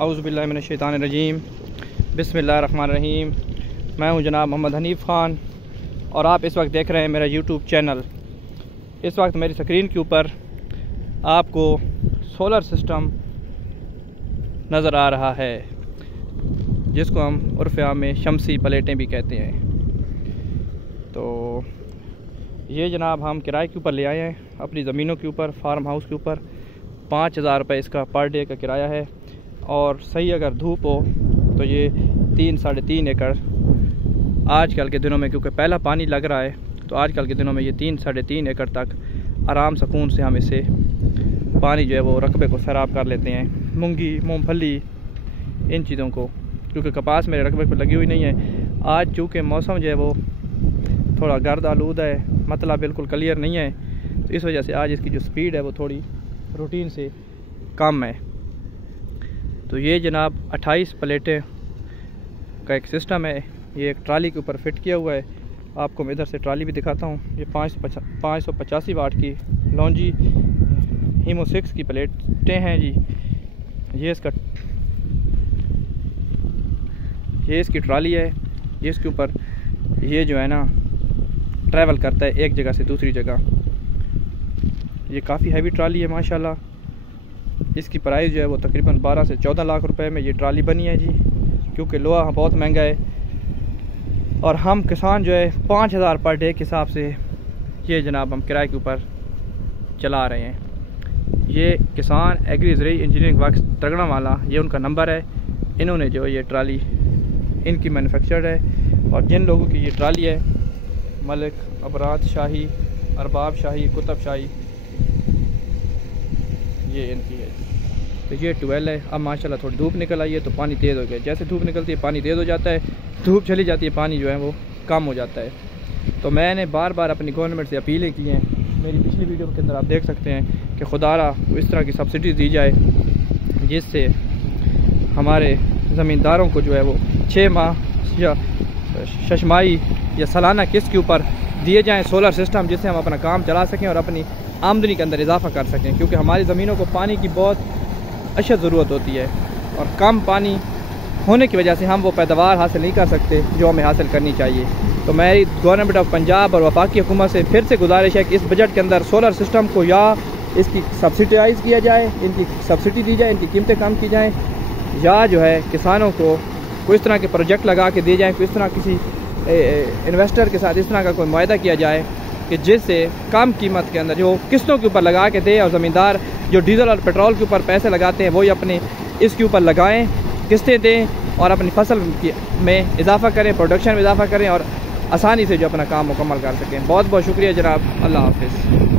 औज़ुबिल्लाहि मिनश्शैतानिर्रजीम बिस्मिल्लाहिर्रहमानिर्रहीम। मैं हूं जनाब मोहम्मद हनीफ़ ख़ान और आप इस वक्त देख रहे हैं मेरा यूट्यूब चैनल। इस वक्त मेरी स्क्रीन के ऊपर आपको सोलर सिस्टम नज़र आ रहा है, जिसको हम उर्फ़ आम में शमसी प्लेटें भी कहते हैं। तो ये जनाब हम किराए के ऊपर ले आए हैं, अपनी ज़मीनों के ऊपर, फार्म हाउस के ऊपर। 5,000 रुपये इसका पर डे का किराया है। और सही अगर धूप हो तो ये 3-3.5 एकड़ आजकल के दिनों में, क्योंकि पहला पानी लग रहा है, तो आजकल के दिनों में ये 3-3.5 एकड़ तक आराम सुकून से हम इसे पानी जो है वो रकबे को सैराब कर लेते हैं। मूंगी, मूंगफली, इन चीज़ों को, क्योंकि कपास मेरे रकबे पर लगी हुई नहीं है। आज चूँकि मौसम जो है वो थोड़ा गर्द आलूद है, मतलब बिल्कुल क्लियर नहीं है, तो इस वजह से आज इसकी जो स्पीड है वो थोड़ी रूटीन से कम है। तो ये जनाब 28 प्लेटें का एक सिस्टम है। ये एक ट्राली के ऊपर फिट किया हुआ है। आपको मैं इधर से ट्राली भी दिखाता हूँ। ये 585 वाट की लॉन्जी हीमो 6 की प्लेटें हैं जी। ये इसकी ट्राली है। ये इसके ऊपर ये जो है ना ट्रैवल करता है एक जगह से दूसरी जगह। ये काफ़ी हैवी ट्राली है माशाल्लाह। इसकी प्राइस जो है वो तकरीबन 12 से 14 लाख रुपए में ये ट्राली बनी है जी, क्योंकि लोहा बहुत महंगा है। और हम किसान जो है 5,000 पर डे के हिसाब से ये जनाब हम किराए के ऊपर चला रहे हैं। ये किसान एग्री ज़रई इंजीनियरिंग वर्क्स तगड़ा वाला, ये उनका नंबर है। इन्होंने जो ये ट्राली इनकी मैन्युफैक्चर्ड है। और जिन लोगों की ये ट्राली है, मलिक, अबरात शाही, अरबाब शाही, कुतब शाही, ये इनकी है। तो ये ट्वेल है। अब माशाल्लाह थोड़ी धूप निकल आई है तो पानी तेज़ हो गया। जैसे धूप निकलती है पानी तेज़ हो जाता है, धूप चली जाती है पानी जो है वो कम हो जाता है। तो मैंने बार बार अपनी गवर्नमेंट से अपीलें की हैं। मेरी पिछली वीडियो के अंदर आप देख सकते हैं कि खुदारा इस तरह की सब्सिडी दी जाए जिससे हमारे ज़मींदारों को जो है वो 6 माह या शशमाही या सालाना किस्त के ऊपर दिए जाएँ सोलर सिस्टम, जिससे हम अपना काम चला सकें और अपनी आमदनी के अंदर इजाफा कर सकें। क्योंकि हमारी ज़मीनों को पानी की बहुत अशद ज़रूरत होती है और कम पानी होने की वजह से हम वो पैदावार हासिल नहीं कर सकते जो हमें हासिल करनी चाहिए। तो मेरी गवर्नमेंट ऑफ पंजाब और वफाकी हुकूमत से फिर से गुजारिश है कि इस बजट के अंदर सोलर सिस्टम को या इसकी सब्सिडाइज़ किया जाए, इनकी सब्सिडी दी जाए, इनकी कीमतें कम की जाएँ, या जो है किसानों को कोई इस तरह के प्रोजेक्ट लगा के दिए जाएँ, कोई इस तरह किसी इन्वेस्टर के साथ इस तरह का कोई मुआहदा किया जाए कि जिससे कम कीमत के अंदर जो किस्तों के ऊपर लगा के दे, और ज़मींदार जो डीज़ल और पेट्रोल के ऊपर पैसे लगाते हैं वही अपने इसके ऊपर लगाएं, किस्तें दें और अपनी फसल में इजाफा करें, प्रोडक्शन में इजाफा करें और आसानी से जो अपना काम मुकम्मल कर सकें। बहुत बहुत शुक्रिया जनाब। अल्लाह हाफ़िज़।